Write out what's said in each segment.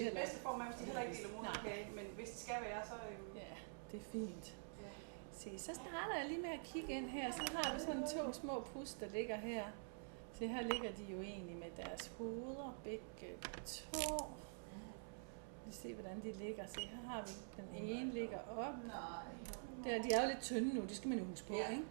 det er bedste form, hvis de heller ikke deler moderkage, men hvis det skal være, så... Ja, det er fint. Ja. Se, så starter jeg lige med at kigge ind her, så har vi sådan 2 små pus, der ligger her. Så her ligger de jo egentlig med deres hoveder, begge 2. Vi se, hvordan de ligger. Se, her har vi den ene ligger op. Der, de er jo lidt tynde nu, det skal man jo huske på, ikke?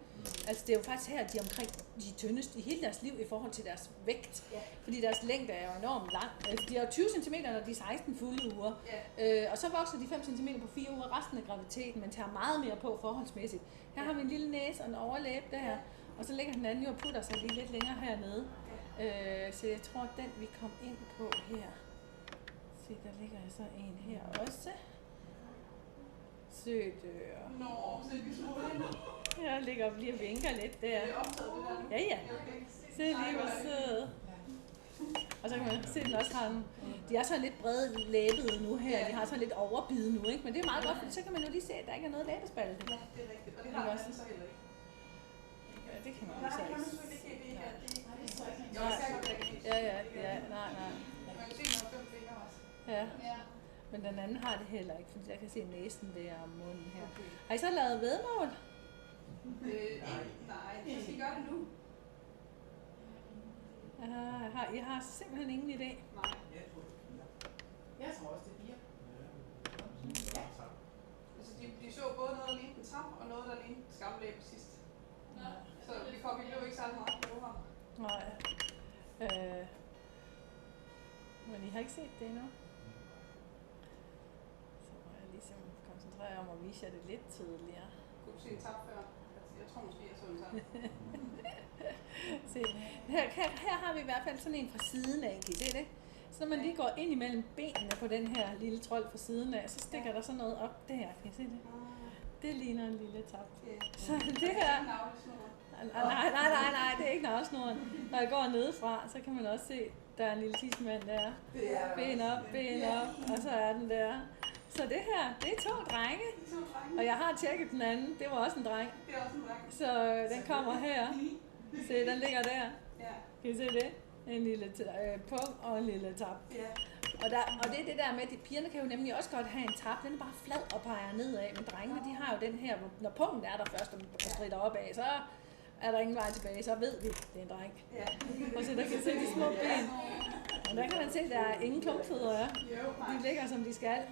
Altså det er jo faktisk her, de er omkring de tyndeste i hele deres liv i forhold til deres vægt. Fordi deres længde er jo enormt lang. Altså, de er jo 20 cm, når de er 16 fulde uger. Og så vokser de 5 cm på 4 uger resten af graviditeten, men tager meget mere på forholdsmæssigt. Her har vi en lille næse og en overlæbe der, og så ligger den anden jo og putter sig lige lidt længere hernede. Så jeg tror, den vi kom ind på her. Se, der ligger så en her også. Sødt øre. Jeg ligger og bliver vinker lidt der. Ja. Se lige, hvor sød. Og så kan man se, den også har en... De er så lidt brede læbede nu her. De har så lidt overbid nu, ikke? Men det er meget godt, for så kan man jo lige se, at der ikke er noget læbespalte. Ja, det er rigtigt. Og det har man så heller ikke. Ja, det kan man jo så ikke. Nej. Man kan se, den har 5 fingre også. Ja. Men den anden har det heller ikke, fordi jeg kan se næsen der og munden her. Har I så lavet væddemål? Nej, så skal I gøre det nu. Jeg har simpelthen ingen idé. Nej. Jeg tror også, det er 4. Ja. Altså, de så både noget, der lignede en tam, og noget, der lignede skamlæbe sidst. Så vi blev ikke særlig meget klogere. Nej. Men I har ikke set det endnu? Så må jeg ligesom koncentrere om at vise jer det lidt tydeligere. Kunne du se en tam før? Jeg tror måske, jeg så en tam. Se, her har vi i hvert fald sådan en fra siden af, kan I se det? Så når man lige går ind imellem benene på den her lille trold fra siden af, så stikker der sådan noget op der, kan I se det? Det ligner en lille tap. Så det her... Nej, det er ikke navlesnoren. Når jeg går nedefra, så kan man også se, der er en lille tidsmand der. Ben op, og så er den der. Så det her, det er 2 drenge. Og jeg har tjekket den anden, det var også en dreng. Det er også en dreng. Så den kommer her. Se, den ligger der. Kan I se det? En lille pung og en lille tap. Og det er det der med, at pigerne kan jo nemlig også godt have en tap. Den er bare flad og peger nedad. Men drengene, de har jo den her, når pungen er der først, og strider opad, så er der ingen vej tilbage. Så ved vi, det er en dreng. Og så der kan se de små ben. Og der kan man se, at der er ingen klumpfødder. De ligger, som de skal.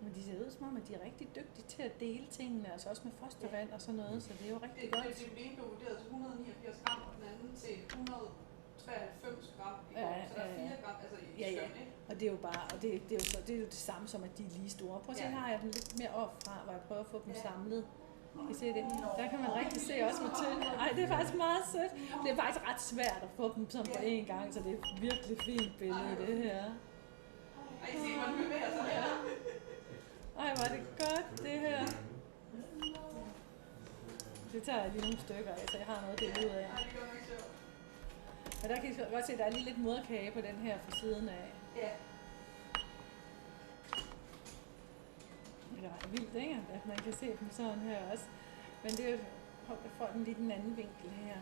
Men de ser ud som om, at de er rigtig dygtige til at dele tingene, altså også med fostervand og sådan noget, så det er jo rigtig godt. Det blev vurderet til 189 gram, og den anden til 193 gram i går, så der er 4 gram, altså i skøn, ikke? Og det er jo bare, og det er jo det samme som, at de er lige store. Prøv at se, her har jeg dem lidt mere opfra, hvor jeg prøver at få dem samlet. Kan I se det? Der kan man rigtig se også med tynde. Ej, det er faktisk meget sødt. Det er faktisk ret svært at få dem sådan på én gang, så det er et virkelig fint billede, det her. Ej, se, hvor den bevæger sig her. Ej, hvor er det godt, det her. Det tager jeg lige nogle stykker af, så jeg har noget at dele ud af. Men der kan I godt se, at der er lige lidt moderkage på den her fra siden af. Ja. Det er vildt, ikke? At man kan se dem sådan her også. Men det er jo, jeg får den lige den anden vinkel her.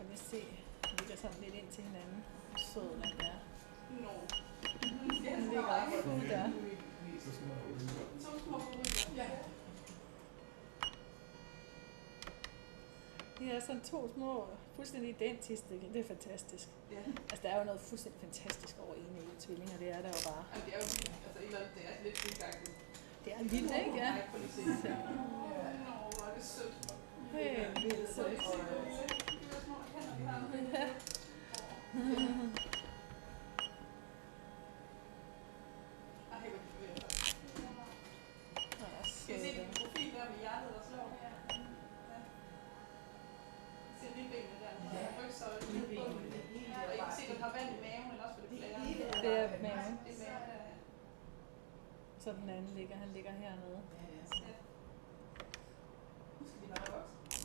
Og vi se, den ligger sådan lidt ind til hinanden. Hvor sød den er. Den ligger også fuld der. Det er sådan 2 små, fuldstændig identiske. Det er fantastisk. Altså, der er jo noget fuldstændig fantastisk over enæggede tvillinger. Det er der jo bare. Det er jo altså, det er lidt udgangligt. Det er vildt, ikke? Ja. Hvor er det sødt. Helt vildt sødt. Skal I se den profil der med hjertet, der slår? Se lige benene der. Og I kan se, at den har vand i maven, eller også for det flære. Det er maven. Så den anden ligger, han ligger hernede. Nu skal de bare vokse.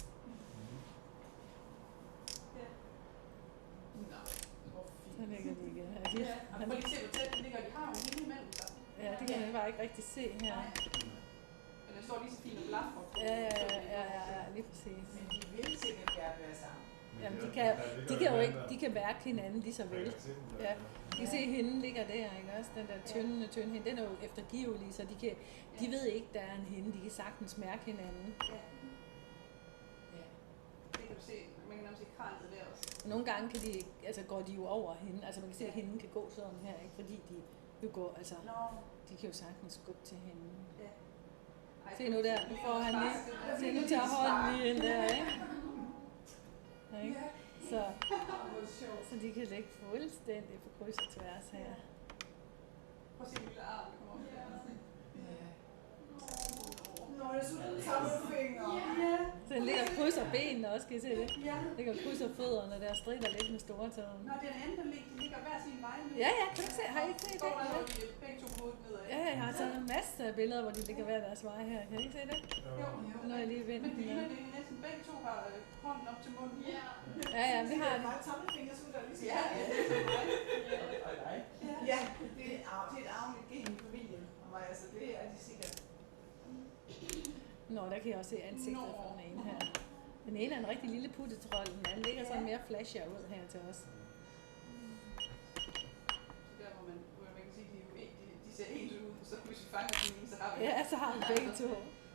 Så ligger de igen. Prøv lige at se, hvor tæt den ligger. De har jo en lille imellem sig. Ja, det kan man bare ikke rigtig se her. Men den står lige så fint og blaffer. Ja, lige præcis. Men de vil sikkert gerne være sammen. Ja, Jamen, de kan mærke hinanden lige så vel. Ja. I kan se, at hende ligger der, ikke også? Den der tynde hende, den er jo eftergivelig, så de ved ikke, der er en hende. De kan sagtens mærke hinanden. Ja. Ja. Det kan du se. Man kan nærmest se kraniet der også. Nogle gange kan de, altså går de jo over hende. Altså man kan se, at hende kan gå sådan her, ikke? Fordi de jo går, altså de kan jo sagtens gå til hende. Ja. Se nu der, nu får han lige. Se nu tager hånden lige ind der, ikke? Ikke? Så de kan ligge fuldstændig på kryds og tværs her. Prøv at se lille arm, der kommer op der. Nå, jeg så den tommelfinger. Ja. Så den ligger og krydser benene også, kan I se det? Ja. Den ligger og krydser fødderne, der strider lidt med store tåen. Nå, den anden, de ligger hver sin vej. Ja, kan du se? Har I ikke set det? Går der, hvor de begge to hovedet nedad. Ja, jeg har taget en masse af billeder, hvor de ligger hver deres vej her. Kan I ikke se det? Jo. Nu er jeg lige vendt. Men det ligner, det næsten begge to har hånden op til munden. Ja, vi har Det er meget tommelfinger, så der ligesom. Ja, det er så mig. Ja, det er et arveligt gen i familien. Og mig, altså, det er de sikkert. Nå, der kan jeg også se ansigtet fra den ene her. Den ene er en rigtig lille puttetrold, den anden ligger sådan mere flasher ud her til os. Så der, hvor man kan sige, de ser ens ud, så hvis vi fanger den ene, så har vi. Ja, så har vi begge to.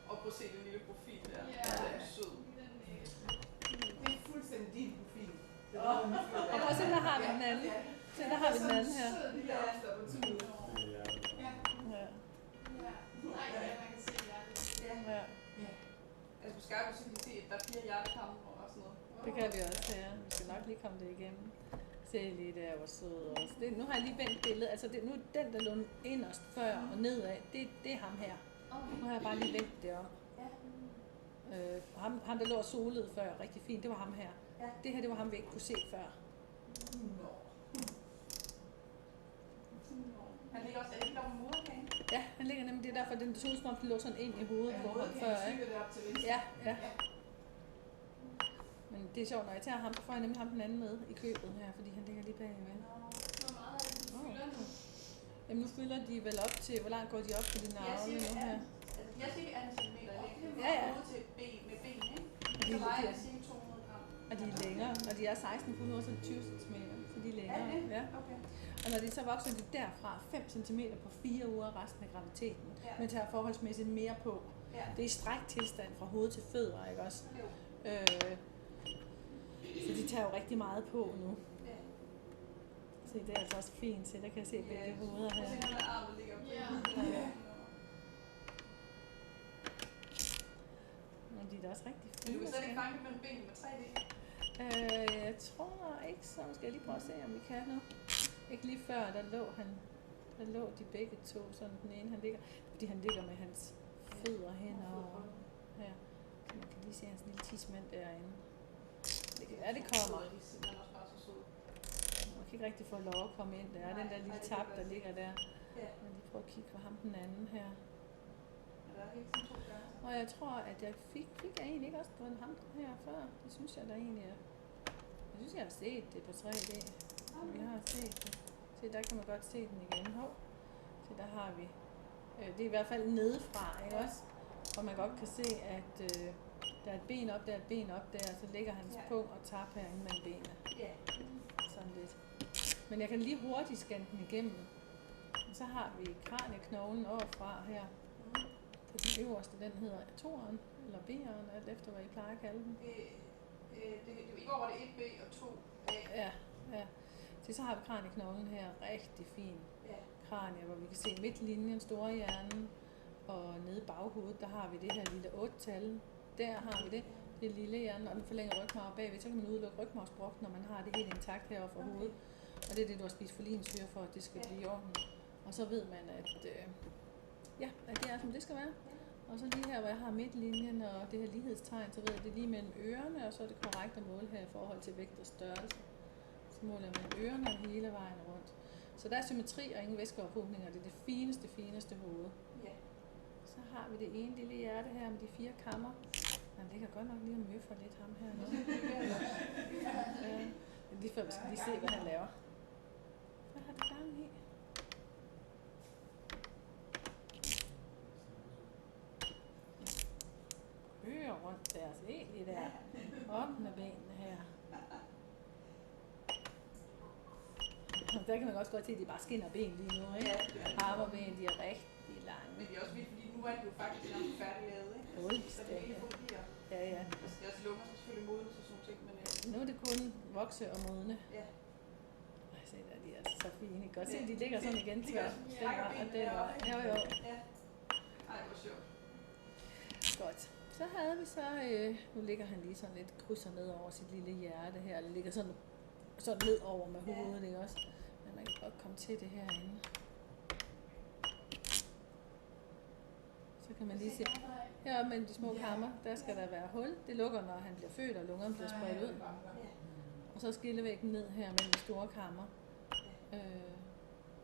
Og prøv at se den lille profil der. Ja. Den er sød. Det er fuldstændig din profil. Og prøv at se, der har vi den anden. Se, der har vi den anden her. Sød lille afslappet tud. Ja. Ja. Ja. Altså på Skype, så kan I se, at der er 4 hjertekampe og sådan noget. Det kan vi også her. Vi skal nok lige komme det igennem. Se lige der, hvor sød også. Nu har jeg lige vendt billedet. Altså nu den, der lå inderst før og nedad, det er ham her. Nu har jeg bare lige vendt det om. Ham, der lå og solede før, rigtig fint, det var ham her. Ja. Det her, det var ham, vi ikke kunne se før. Nå. Han ligger også ikke op med moderkagen. Ja, han ligger nemlig, det er derfor, den så ud som om, den lå sådan ind i hovedet på ham før, ikke? Ja. Men det er sjovt, når jeg tager ham, så får jeg nemlig ham den anden med i købet her, fordi han ligger lige bagved. Jamen nu fylder de vel op til, hvor langt går de op på de navle nu her? Jeg siger 18 cm i længde. Ja. Hoved til ben med ben, ikke? Så vejer jeg cirka 200 gram. Og de er længere. Når de er 16 pund, så er det 20 cm, så de er længere. Er det? Ja. Okay. Og når de så vokser de derfra 5 cm på 4 uger resten af graviditeten, men tager forholdsmæssigt mere på. Ja. Det er i strækt tilstand fra hoved til fødder, ikke også? Jo. Så de tager jo rigtig meget på nu. Ja. Se, det er altså også fint. Se, der kan jeg se begge hoveder her. Prøv at se, når armen ligger på. Ja. Men de er da også rigtig Men fine. du kan slet ikke fange mellem benene med 3D. Jeg tror ikke, så skal jeg lige prøve at se, om vi kan nu. Ikke lige før, der lå de begge to, sådan den ene, han ligger, fordi han ligger med hans fødder hen og her. Så man kan lige se hans lille tidsmand derinde. Det kan være, det kommer. De er simpelthen også bare så søde. Man kan ikke rigtig få lov at komme ind. Der er den der lille tab, der ligger der. Ja. Jeg lige prøve at kigge på ham den anden her. Er der ikke sådan 2 gange? Og jeg tror, at jeg fik jeg egentlig ikke også på ham her før. Det synes jeg da egentlig er. Jeg synes, jeg har set det på 3D. Vi har set det. Se, der kan man godt se den igen. Hov. Se, der har vi. Det er i hvert fald nedefra, ikke også? Og man godt kan se, at der er et ben op der, et ben op der, og så ligger hans pung og tab herinde mellem benene. Ja. Sådan lidt. Men jeg kan lige hurtigt scanne den igennem. Og så har vi kranieknoglen overfra her. På den øverste, den hedder toeren, eller B'eren, alt efter hvad I plejer at kalde den. I går var det 1B og 2A. Ja. Så har vi kranieknoglen her, rigtig fin kranie, hvor vi kan se midtlinjen, store hjernen, og nede i baghovedet, der har vi det her lille 8-tal. Der har vi det lille hjerne, og den forlænger rygmarv bagved, så kan man udelukke rygmarvsbrok, når man har det helt intakt herovre for hovedet. Og det er det, du har spist folinsyre for, at det skal blive i orden. Og så ved man, at at det er, som det skal være. Og så lige her, hvor jeg har midtlinjen og det her lighedstegn, så ved jeg, at det er lige mellem ørerne, og så er det korrekt at måle her i forhold til vægt og størrelse. Så måler jeg mellem ørerne og hele vejen rundt. Så der er symmetri og ingen væskeophobninger. Det er det fineste hoved. Ja. Så har vi det ene lille hjerte her med de 4 kammer. Han ligger godt nok lige og møffer lidt ham her nu. Lige før vi skal lige se, hvad han laver. Hvad har du gang i? Hører rundt der. Se lige der. Op med benene her. der kan man også godt se, at de bare skinner ben lige nu, ikke? Arme og ben, de er rigtig lange. Men det er også vildt, fordi nu er det jo faktisk nærmest færdiglavet, ikke? Så det hele fungerer. Ja. Altså deres lunger skal selvfølgelig modnes og sådan nogle ting, men... Nu er det kun vokse og modne. Ja. Ej, se der, de er altså så fine. I kan godt se, de ligger sådan igen til Ja, Jo. Ja. Ej, hvor sjovt. Godt. Så havde vi så, nu ligger han lige sådan lidt, krydser ned over sit lille hjerte her, eller ligger sådan ned over med hovedet, ikke også? Men man kan godt komme til det herinde. Så kan man lige se, heroppe mellem de små kammer, der skal der være hul. Det lukker, når han bliver født, og lungerne bliver spredt ud. Og så skillevæggen ned her mellem de store kammer.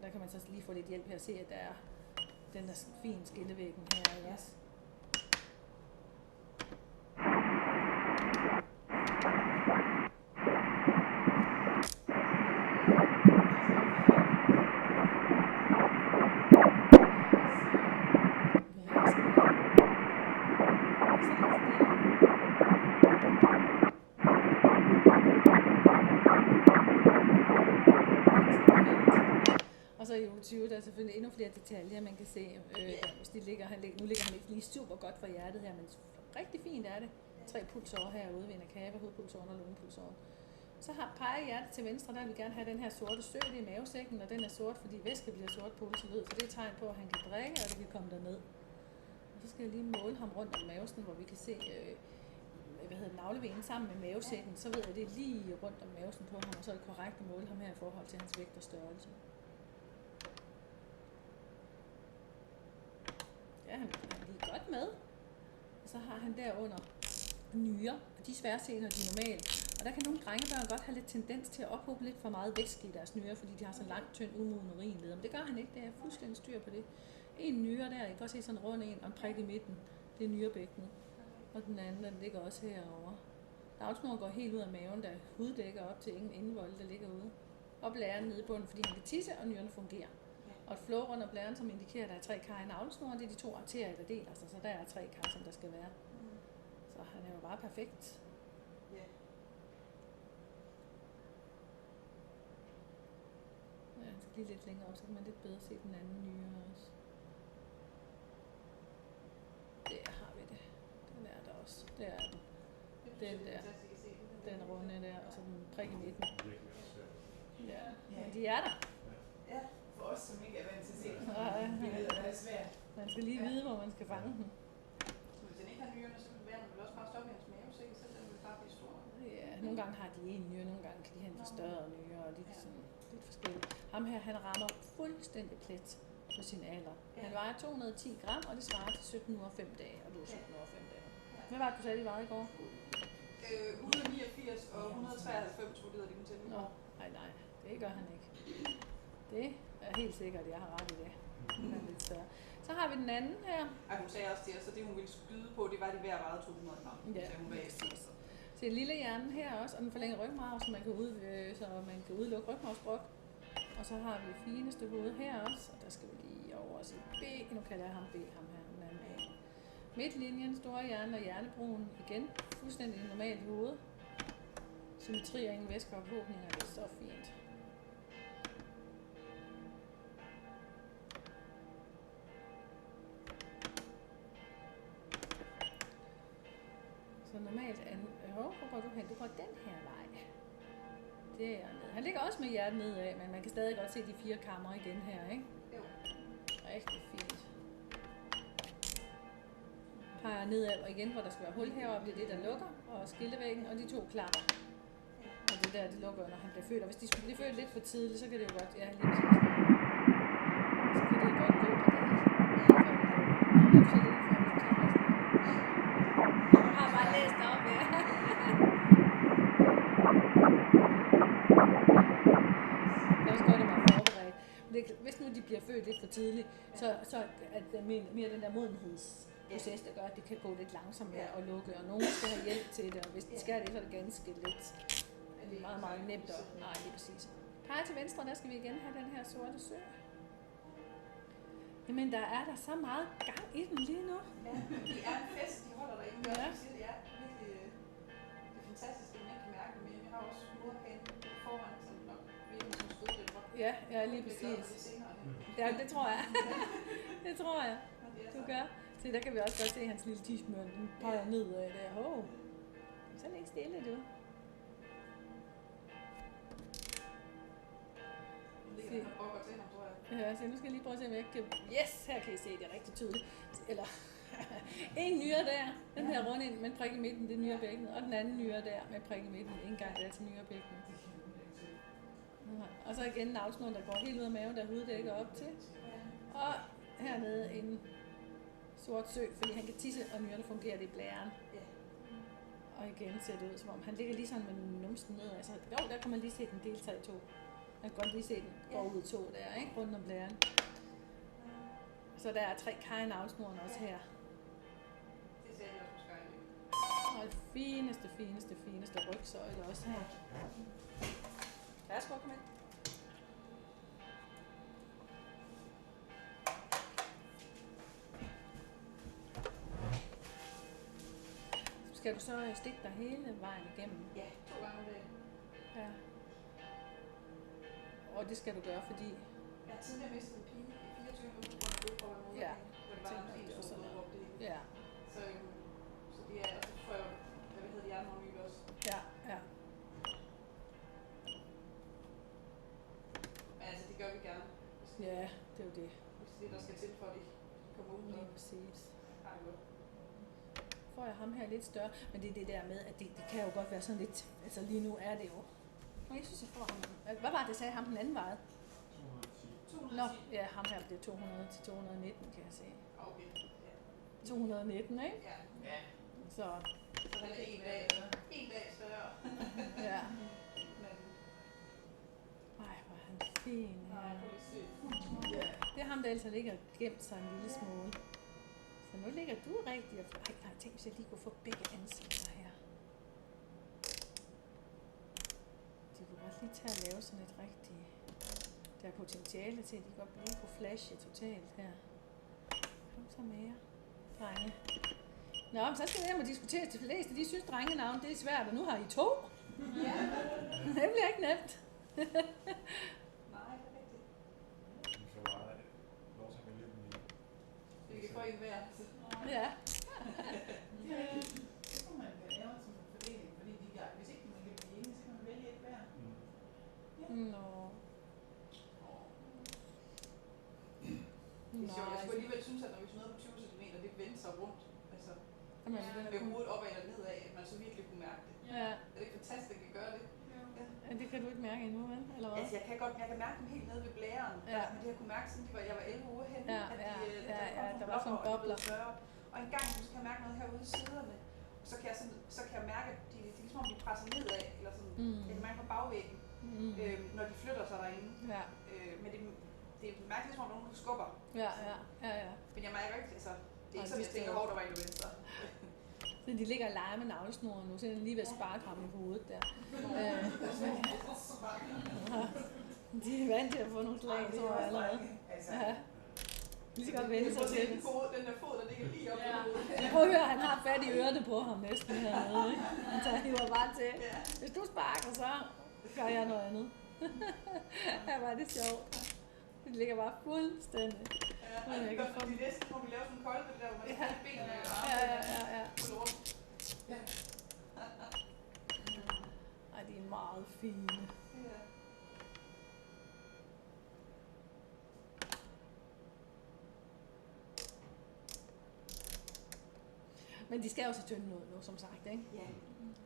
Der kan man så lige få lidt hjælp her at se, at der er den der fin skillevæggen her, ikke også? Og så i uge 20, der er selvfølgelig endnu flere detaljer, man kan se, hvis de ligger, nu ligger han ikke lige super godt for hjertet her, men rigtig fint er det. 3 pulsår herude ved en kave, hovedpulsåren og lungepulsåren. Så peger hjertet til venstre, der vil vi gerne have den her sorte sø, det er mavesækken, og den er sort, fordi væske bliver sort på ultralyd, så det er et tegn på, at han kan drikke, og det kan komme derned. Og så skal jeg lige måle ham rundt om mavesen, hvor vi kan se navlevenen sammen med mavesækken, så ved jeg, at det er lige rundt om mavesen på ham, og så er det korrekt at måle ham her i forhold til hans vægt og størrelse. Ja, han er lige godt med. Og så har han derunder nyrer, og de er svære at se, når de er normale. Og der kan nogle drengebørn godt have lidt tendens til at ophobe lidt for meget væske i deres nyrer, fordi de har så langt, tynd, umoden urinleder. Men det gør han ikke, det er fuldstændig styr på det. En nyre der, I kan godt se sådan en rund en og en prik i midten. Det er nyrebækkenet. Og den anden, den ligger også herovre. Dagsnoren går helt ud af maven, der huddækker op til ingen indenvold, der ligger ude. Og blæren nede i bunden, fordi han kan tisse, og nyrerne fungerer. Og et flow rundt om blæren, som indikerer, at der er 3 kar i navlesnoren, det er de 2 arterier, der deler sig, så der er 3 kar, som der skal være. Så han er jo bare perfekt. Ja, han skal lige lidt længere op, så kan man lidt bedre se den anden nyre også. Der har vi det. Den er der også. Der er den. Den der. Den runde der, og så den prik i midten. Ja, men de er der. Ja, for os, som ikke er vant til at se billeder, der er svært. Man skal lige vide, hvor man skal fange den. Så hvis den ikke har nyrerne, så vil den vel også bare stoppe i hans mavesæk, så den vil bare blive stor. Ja, nogle gange har de en nyre, nogle gange kan de have en forstørret nyre, og de er sådan lidt forskellige. Ham her, han rammer fuldstændig plet på sin alder. Han vejer 210 gram, og det svarer til 17 uger og 5 dage, og du er 17 uger og 5 dage. Hvad var det, du sagde, de vejede i går? 189 og 193 vurderede de dem til. Nå, nej, det gør han ikke. Det er helt sikkert, at jeg har ret i det. Den er lidt større. Så har vi den anden her. Ej, hun sagde også til os, at det hun ville skyde på, det var de hver vejet 200 gram. Ja, hun præcis. Så en lille hjerne her også, og den forlænger rygmarv, så man kan udelukke rygmarvsbrok. Og så har vi fineste hoved her også, og der skal vi lige over og se B. Nu kalder jeg ham B, ham her, den anden A. Midtlinjen, store hjerne og hjernebroen igen. Fuldstændig normalt hoved. Symmetri og ingen væskeophobninger, det er så fint. Så normalt hvor går du hen? Du går den her vej. Dernede. Han ligger også med hjertet nedad, men man kan stadig godt se de 4 kamre igen her, ikke? Jo. Rigtig fint. Peger nedad, og igen, hvor der skal være hul heroppe, det er det, der lukker, og skillevæggen, og de 2 klapper. Og det der, det lukker, når han bliver født. Og hvis de skulle blive født lidt for tidligt, så kan det jo godt, ja, lige præcis. Så kan det jo godt gå på det. Jeg har bare læst om det. Det er også godt at være forberedt. Hvis nu de bliver født lidt for tidligt, så er det mere den der modenhedsproces, der gør, at det kan gå lidt langsommere at lukke, og nogen skal have hjælp til det, og hvis de skal det, så er det ganske lidt. Det er meget, meget nemt at... Nej, lige præcis. Pege til venstre, der skal vi igen have den her sorte sø. Jamen, der er der så meget gang i den lige nu. Ja, det er en fest, de holder derinde. Ja. Det er virkelig det er fantastisk, at man ikke kan mærke det mere. Vi har også moderkagen foran, som nok virkelig som stød det godt Ja, lige Det gør vi præcis. senere. Ja, det tror jeg. Det tror jeg, Men det er du så- gør. Se, der kan vi også godt se, at hans lille tidsmør, den peger nedad der. Hov. Så ligge stille, du. Det kan man prøve at gå til ham, tror jeg. Ja, så nu skal jeg lige prøve at se, om jeg ikke kan... Yes, her kan I se det rigtig tydeligt. Eller, en nyre der, den her runde ind med en prik i midten, det er nyrebækkenet. Og den anden nyre der med prik i midten, en gang det er til nyrebækkenet. Og så igen navlsnoren, der går helt ud af maven, der huddækker op til. Og hernede en sort sø, fordi han kan tisse, og nyrerne fungerer det i blæren. Og igen ser det ud, som om han ligger lige sådan med numsen ned. Altså, jo, der kan man lige se den deltager i to. Man kan godt lige se den går ud to der, ikke? Rundt om blæren. Så der er 3 kar i navlsnoren også her. Det ser jeg også måske. Og det fineste rygsøjle også her. Værsgo, kom ind. Skal du så stikke dig hele vejen igennem? Ja, 2 gange om dagen. Ja. Og det skal du gøre, fordi... Jeg har tidligere mistet en pige i 24 uger på grund af blodprop i Ja. hvor det var Tænker, en det var stor sådan blodprop det hele. Ja, Så det er, og så får jeg, hvad hedder det, hjernemormyl også. ja. Men altså, det gør vi gerne. Ja, det er jo det. Hvis det er det, der skal til for, at de kommer ud. Lige præcis. Har det godt. Får jeg ham her lidt større, men det er det der med, at det kan jo godt være sådan lidt, altså lige nu er det jo. Men jeg synes, jeg får ham. Hvad var det, sagde ham den anden vej? 210. Nå, ja, ham her bliver 200 til 219, kan jeg se. Okay. Ja. 219, ikke? Ja. Ja. Så, Så han er en dag større. ja. Men, Ej, hvor er han fin nej, her. jeg får lige se. Ja. Det er ham, der altså ligger gemt sig en lille smule. Så nu ligger du rigtig og... Ej, tænk, hvis jeg lige kunne få begge ansigter her. De kunne godt lige tage at lave sådan et rigtigt... Der er potentiale til, at de godt lige kunne flashe totalt her. Kom så mere, drenge. Nå, men så skal vi hjem og diskutere til fleste. De synes, drengenavn det er svært, og nu har I 2. Ja. Det bliver ikke nemt. Nej, det er rigtigt. Så var der lov til at vælge dem i. Vi kan få en hver. Ja. Ja, det kunne man lave som en fordeling, fordi de gør, hvis ikke man kan blive enige, så kan man vælge et hver. Nå. Det er sjovt. Jeg skulle alligevel synes, at når vi skulle ned på 20 cm, det vendte sig rundt. Altså, Jamen, med hovedet opad eller nedad, at man så virkelig kunne mærke det. Ja. Er det ikke fantastisk, at vi gør det? Ja, det kan du ikke mærke endnu, vel? Eller hvad? Altså, jeg kan mærke dem helt nede ved blæren. Ja. Men det har jeg kunne mærke, siden jeg var 11 uger henne. Ja, at ja, de, ja, der var sådan bobler. Og en gang, så kan jeg mærke noget herude i siderne. Og så kan jeg mærke, at de er ligesom om de presser nedad. Eller sådan. Jeg kan mærke på bagvæggen, når de flytter sig derinde. Ja. Men det er mærkeligt, som om nogen skubber. Ja. Men jeg mærker ikke, altså, det er Nej, ikke sådan, det jeg tænker, står- hvor der var en, der vendte sig. Så de ligger og leger med navlesnoren nu, så er den lige ved at sparke ham i hovedet der. De er vant til at få nogle slag, tror jeg allerede. Altså, Ja. Lige så godt vende sig til det. Den der fod, der ligger lige op på hovedet. Prøv at høre, han har fat i ørerne på ham næsten hernede, ikke? Han tager hiver bare til. Hvis du sparker, så gør jeg noget andet. Her var det sjovt. Det ligger bare fuldstændig. Ja, jeg kan få de næste må vi lave sådan en kolde, der hvor man Ja. skal have benene og armene Ja. på rundt. Ej, de er meget fine. Ja. Men de skal jo så tynde ud nu, som sagt, ikke? Ja.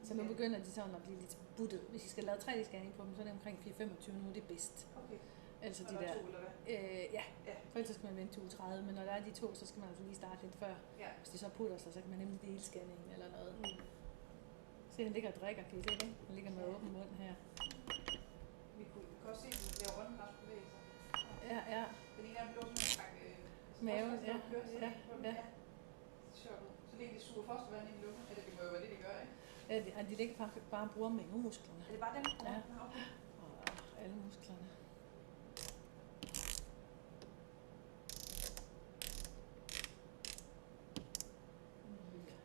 Så nu begynder de sådan at blive lidt buttet. Hvis I skal lave 3D-scanning på dem, så er det omkring 4-25 nu, det er bedst. Okay. Altså Og de der er der... 2 eller hvad? Ja, Ja. for ellers skal man vente til uge 30, men når der er de 2, så skal man altså lige starte lidt før. Ja. Hvis de så putter sig, så kan man nemlig dele scanningen eller noget. Se, han ligger og drikker, kan I se det? Han ligger med åben mund her. Vi kan også se, at de laver åndedrætsbevægelser. Ja. Den ene af dem lå sådan en pakke Maven, ja. Ja. Sjovt ud. Så ligger de suger fostervand ind i lungen. Eller det må jo være det, de gør, ikke? Ja, de ligger faktisk bare og bruger mavemusklerne. Er det bare dem? Ja. Nå, okay. Og alle musklerne.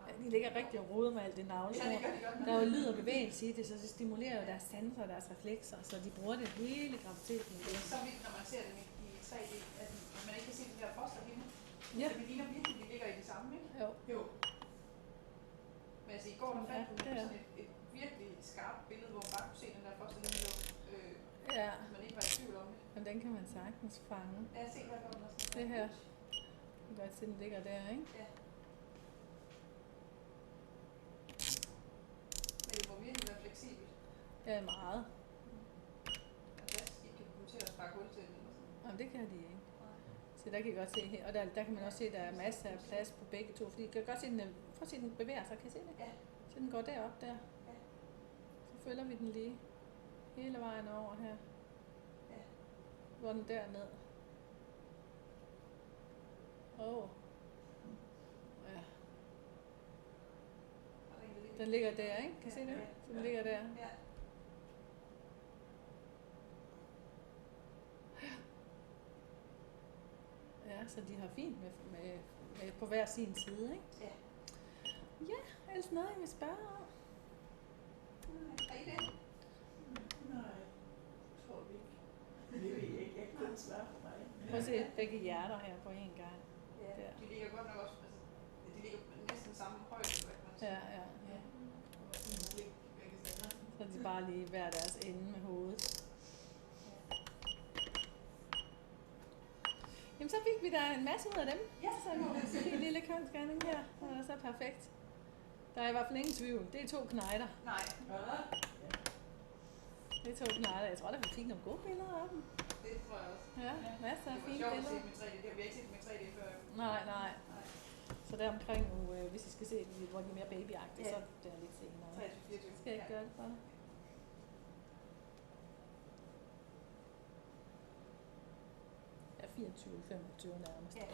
Ja, de ligger rigtig og roder med alt det Ja, navlesnor. det gør de godt. Der er jo lyd og bevægelse i det, så det stimulerer jo deres sanser og deres reflekser, så de bruger det hele graviditeten. Det er så vildt, når man ser dem i 3D, at man ikke kan se den der fosterhinde. Ja. Så det ligner virkelig, de ligger i det samme, ikke? Jo. Jo. Men altså i går, der Ja, fandt hun det er. sådan et virkelig skarpt billede, hvor man bare kunne se den der fosterhinde lugt, Ja, hvis man ikke var i tvivl om det. men den kan man sagtens fange. Ja, se hvad der er sådan. Det her. Du kan godt se, den ligger der, ikke? Ja. Men det må virkelig være fleksibelt. Ja, meget. Altså, I kan komme til at sparke hul til den eller sådan. Jamen, det kan de ikke. Nej. Så der kan I godt se her, og der kan man også se, at der er masser af plads på begge to, fordi I kan godt se, at den, prøv at se, at den bevæger sig, kan I se det? Ja. Så den går derop der. Ja. Så følger vi den lige hele vejen over her. Ja. Går den derned. Ja, Og der er en, der den ligger der, ikke? Kan I se det? Ja. Så den ligger der. Ja. Ja, så de har fint med på hver sin side, ikke? Ja. Ja, ellers noget, I vil spørge om? Er I det? Nej, tror vi ikke. Det ved jeg ikke. Jeg kan kun svare for mig. Prøv at se begge hjerter her på én gang. Ja. Der. De ligger godt nok også, altså, de ligger næsten samme højde, hvad kan man sige. Ja, ja. Ja. Og fint blik begge steder. Så er de bare lige hver deres ende med hovedet. Jamen så fik vi da en masse ud af dem. Ja. Sådan en lille kønsscanning her. Det er så perfekt. Der er i hvert fald ingen tvivl. Det er 2 knejder. Nej, Det er 2 knejder. Jeg tror da, vi fik nogle gode billeder af dem. det tror jeg også. Ja, masser af Det var fine sjovt at se billeder. dem i 3D. Det har vi ikke set dem i 3D før. Nej, nej. Nej. Så der omkring nu, hvis I skal se det, hvor de er mere babyagtige, Ja. så det er lidt senere. 23, 24. Skal jeg ikke gøre det for dig? Ja, 24, 25 nærmest. Ja.